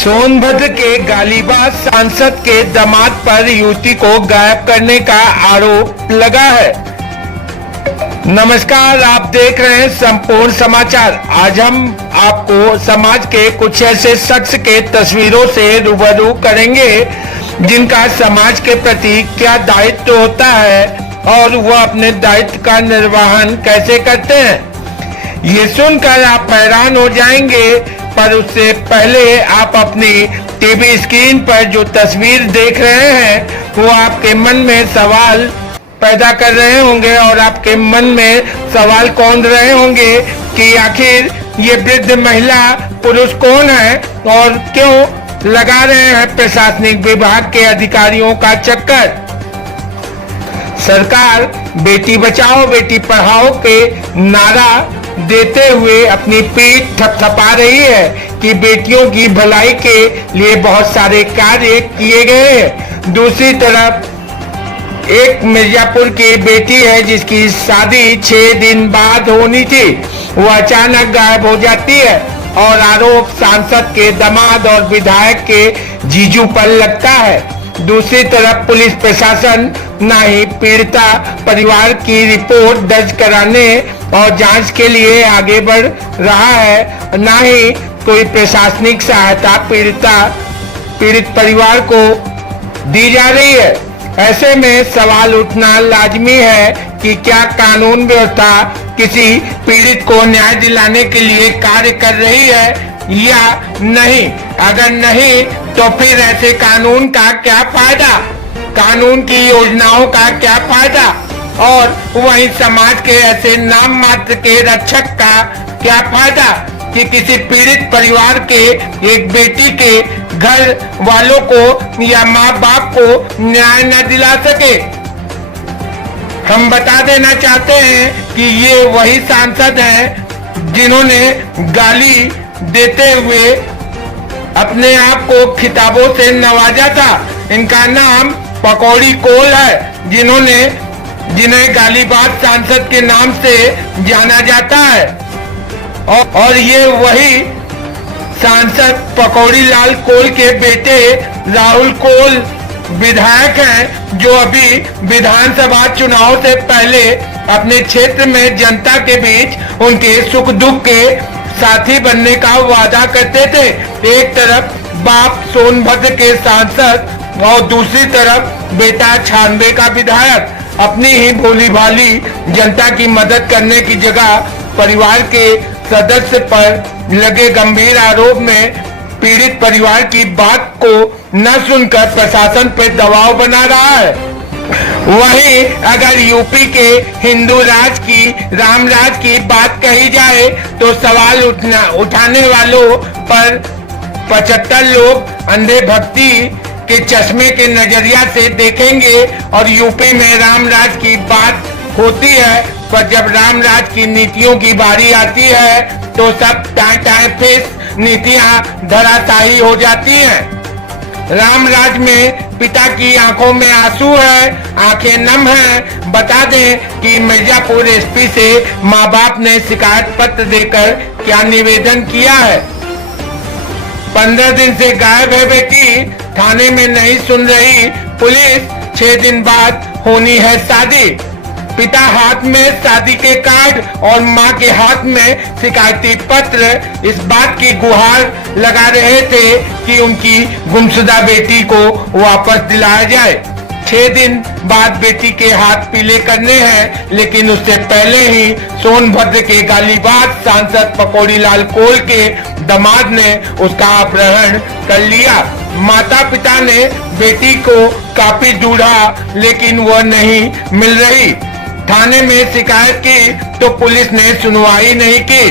सोनभद्र के गालीबाज सांसद के दामाद पर युवती को गायब करने का आरोप लगा है। नमस्कार, आप देख रहे हैं संपूर्ण समाचार। आज हम आपको समाज के कुछ ऐसे शख्स के तस्वीरों से रूबरू करेंगे जिनका समाज के प्रति क्या दायित्व होता है और वह अपने दायित्व का निर्वहन कैसे करते हैं। ये सुनकर आप हैरान हो जाएंगे, पर उससे पहले आप अपनी टीवी स्क्रीन पर जो तस्वीर देख रहे हैं वो आपके मन में सवाल पैदा कर रहे होंगे और आपके मन में सवाल कौन रहे होंगे कि आखिर ये वृद्ध महिला पुरुष कौन है और क्यों लगा रहे हैं प्रशासनिक विभाग के अधिकारियों का चक्कर। सरकार बेटी बचाओ बेटी पढ़ाओ के नारा देते हुए अपनी पीठ थपथपा रही है कि बेटियों की भलाई के लिए बहुत सारे कार्य किए गए हैं। दूसरी तरफ एक मिर्जापुर की बेटी है जिसकी शादी 6 दिन बाद होनी थी, वो अचानक गायब हो जाती है और आरोप सांसद के दामाद और विधायक के जीजू पर लगता है। दूसरी तरफ पुलिस प्रशासन न ही पीड़िता परिवार की रिपोर्ट दर्ज कराने और जांच के लिए आगे बढ़ रहा है, न ही कोई प्रशासनिक सहायता पीड़ित परिवार को दी जा रही है। ऐसे में सवाल उठना लाजमी है कि क्या कानून व्यवस्था किसी पीड़ित को न्याय दिलाने के लिए कार्य कर रही है या नहीं। अगर नहीं तो फिर ऐसे कानून का क्या फायदा, कानून की योजनाओं का क्या फायदा और वहीं समाज के ऐसे नाम मात्र के रक्षक का क्या फायदा कि किसी पीड़ित परिवार के एक बेटी के घर वालों को या माँ बाप को न्याय न दिला सके। हम बता देना चाहते हैं कि ये वही सांसद हैं जिन्होंने गाली देते हुए अपने आप को खिताबों से नवाजा था। इनका नाम पकौड़ी कोल है, जिन्हें गालीबाज सांसद के नाम से जाना जाता है। और ये वही सांसद पकौड़ी लाल कोल के बेटे राहुल कोल विधायक हैं जो अभी विधानसभा चुनाव से पहले अपने क्षेत्र में जनता के बीच उनके सुख दुख के साथी बनने का वादा करते थे। एक तरफ बाप सोनभद्र के सांसद और दूसरी तरफ बेटा 96 का विधायक अपनी ही भोली भाली जनता की मदद करने की जगह परिवार के सदस्य पर लगे गंभीर आरोप में पीड़ित परिवार की बात को न सुनकर प्रशासन पर दबाव बना रहा है। वहीं अगर यूपी के हिंदू राज की राम राज की बात कही जाए तो सवाल उठाने वालों पर 75 लोग अंधे भक्ति के चश्मे के नजरिया से देखेंगे और यूपी में राम राज की बात होती है, पर जब राम राज की नीतियों की बारी आती है तो सब टाइम फेस नीतियां धराशायी हो जाती हैं। राम राज में पिता की आंखों में आंसू है, आंखें नम हैं। बता दें कि मिर्जापुर एसपी से माँ बाप ने शिकायत पत्र देकर क्या निवेदन किया है। 15 दिन से गायब है बेटी, थाने में नहीं सुन रही पुलिस, 6 दिन बाद होनी है शादी। पिता हाथ में शादी के कार्ड और मां के हाथ में शिकायती पत्र इस बात की गुहार लगा रहे थे कि उनकी गुमशुदा बेटी को वापस दिलाया जाए। 6 दिन बाद बेटी के हाथ पीले करने हैं, लेकिन उससे पहले ही सोनभद्र के गालीबाज सांसद पकौड़ी लाल कोल के दामाद ने उसका अपहरण कर लिया। माता पिता ने बेटी को काफी ढूंढा लेकिन वह नहीं मिल रही। थाने में शिकायत की तो पुलिस ने सुनवाई नहीं की।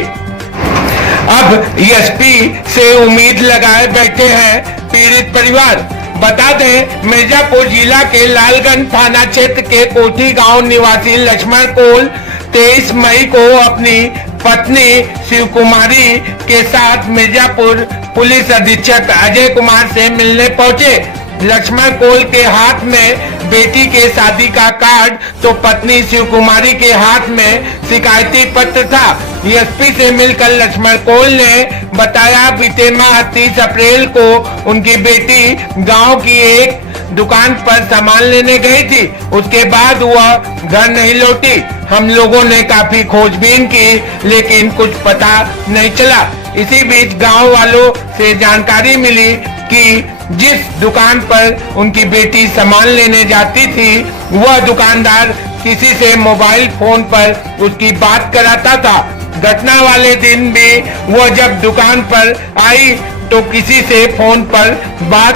अब एसपी से उम्मीद लगाए बैठे हैं पीड़ित परिवार। बता दें, मिर्जापुर जिला के लालगंज थाना क्षेत्र के कोठी गांव निवासी लक्ष्मण कोल 23 मई को अपनी पत्नी शिव कुमारी के साथ मिर्जापुर पुलिस अधीक्षक अजय कुमार से मिलने पहुंचे। लक्ष्मण कोल के हाथ में बेटी के शादी का कार्ड तो पत्नी शिव कुमारी के हाथ में शिकायती पत्र था। एसपी से मिलकर लक्ष्मण कोल ने बताया बीते माह 30 अप्रैल को उनकी बेटी गांव की एक दुकान पर सामान लेने गई थी। उसके बाद वह घर नहीं लौटी। हम लोगों ने काफी खोजबीन की लेकिन कुछ पता नहीं चला। इसी बीच गांव वालों से जानकारी मिली कि जिस दुकान पर उनकी बेटी सामान लेने जाती थी वह दुकानदार किसी से मोबाइल फोन पर उसकी बात कराता था। घटना वाले दिन भी वह जब दुकान पर आई तो किसी से फोन पर बात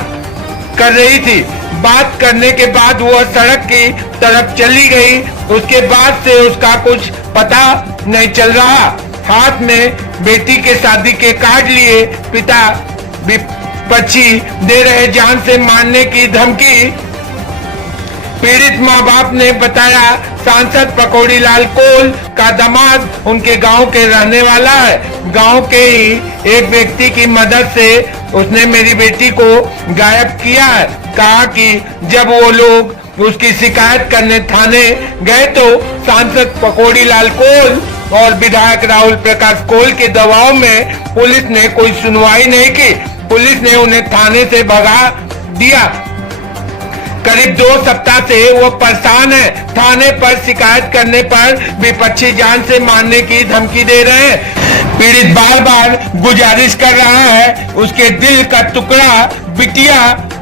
कर रही थी। बात करने के बाद वह सड़क की तरफ चली गई। उसके बाद से उसका कुछ पता नहीं चल रहा। हाथ में बेटी के शादी के कार्ड लिए पिता विपक्षी दे रहे जान से मारने की धमकी। पीड़ित मां बाप ने बताया सांसद पकौड़ी लाल कोल का दामाद उनके गांव के रहने वाला है। गांव के ही एक व्यक्ति की मदद से उसने मेरी बेटी को गायब किया है। कहा कि जब वो लोग उसकी शिकायत करने थाने गए तो सांसद पकौड़ी लाल कोल और विधायक राहुल प्रकाश कोल के दबाव में पुलिस ने कोई सुनवाई नहीं की। पुलिस ने उन्हें थाने से भगा दिया। करीब 2 सप्ताह से वो परेशान है। थाने पर शिकायत करने पर विपक्षी जान से मारने की धमकी दे रहे हैं। पीड़ित बार बार गुजारिश कर रहा है उसके दिल का टुकड़ा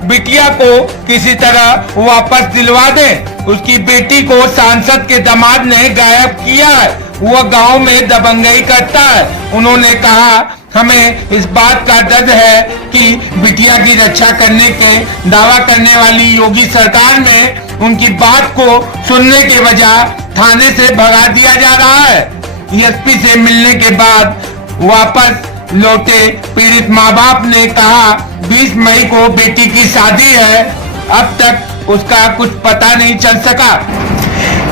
बिटिया को किसी तरह वापस दिलवा दे। उसकी बेटी को सांसद के दामाद ने गायब किया है। वह गांव में दबंगई करता है। उन्होंने कहा हमें इस बात का डर है कि बिटिया की रक्षा करने के दावा करने वाली योगी सरकार में उनकी बात को सुनने के बजाय थाने से भगा दिया जा रहा है। एसपी से मिलने के बाद वापस लौटे पीड़ित माँ बाप ने कहा 20 मई को बेटी की शादी है। अब तक उसका कुछ पता नहीं चल सका।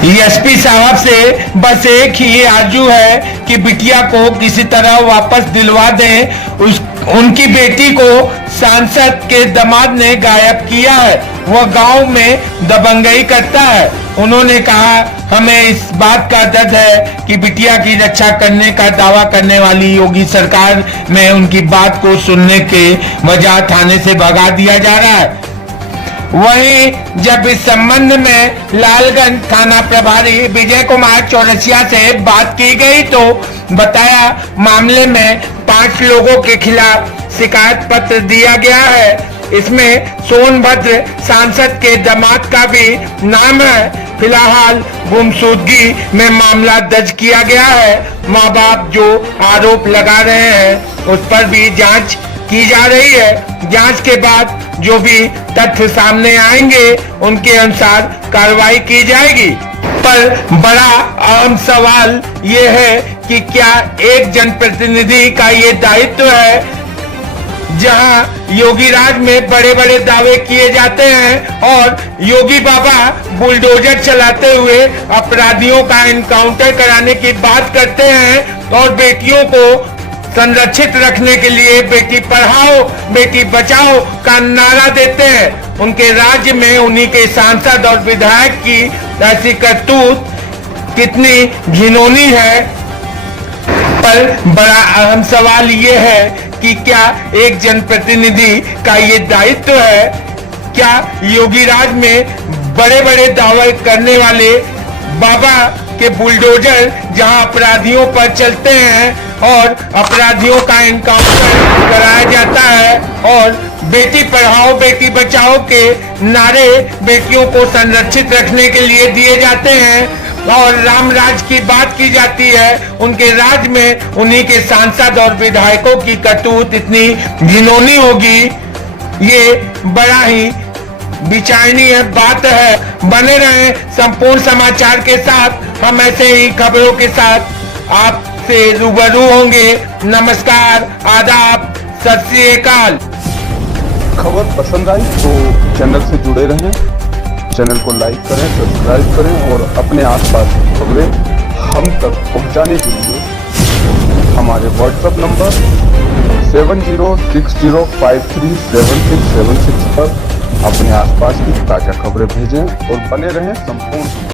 एसपी साहब से बस एक ही आरजू है कि बिटिया को किसी तरह वापस दिलवा दें। उनकी बेटी को सांसद के दामाद ने गायब किया है। वह गांव में दबंगई करता है। उन्होंने कहा हमें इस बात का डर है कि बिटिया की रक्षा करने का दावा करने वाली योगी सरकार में उनकी बात को सुनने के बजाय थाने से भगा दिया जा रहा है। वहीं जब इस संबंध में लालगंज थाना प्रभारी विजय कुमार चौरसिया से बात की गई तो बताया मामले में 5 लोगों के खिलाफ शिकायत पत्र दिया गया है। इसमें सोनभद्र सांसद के दामाद का भी नाम है। फिलहाल गुमशुदगी में मामला दर्ज किया गया है। माँ बाप जो आरोप लगा रहे हैं उस पर भी जांच की जा रही है। जांच के बाद जो भी तथ्य सामने आएंगे उनके अनुसार कार्रवाई की जाएगी। पर बड़ा अहम सवाल ये है कि क्या एक जनप्रतिनिधि का ये दायित्व है जहां योगी राज में बड़े बड़े दावे किए जाते हैं और योगी बाबा बुलडोजर चलाते हुए अपराधियों का इनकाउंटर कराने की बात करते हैं और बेटियों को संरक्षित रखने के लिए बेटी पढ़ाओ बेटी बचाओ का नारा देते हैं। उनके राज्य में उन्हीं के सांसद और विधायक की ऐसी करतूत कितनी घिनौनी है। पर बड़ा अहम सवाल ये है कि क्या एक जनप्रतिनिधि का ये दायित्व है? क्या योगी राज में बड़े बड़े दावे करने वाले बाबा के बुलडोजर जहां अपराधियों पर चलते हैं और अपराधियों का इनकाउंटर कराया जाता है और बेटी पढ़ाओ बेटी बचाओ के नारे बेटियों को संरक्षित रखने के लिए दिए जाते हैं और राम राज की बात की जाती है, उनके राज में उन्हीं के सांसद और विधायकों की करतूत इतनी घिनौनी होगी, ये बड़ा ही विचारणीय बात है। बने रहे संपूर्ण समाचार के साथ। हम ऐसे ही खबरों के साथ आपसे रूबरू होंगे। नमस्कार, आदाब, सत श्री अकाल। खबर पसंद आई तो चैनल से जुड़े रहें, चैनल को लाइक करें, सब्सक्राइब करें और अपने आसपास की खबरें हम तक पहुंचाने के लिए हमारे व्हाट्सएप नंबर 7060537676 पर अपने आसपास की ताजा खबरें भेजें और बने रहें संपूर्ण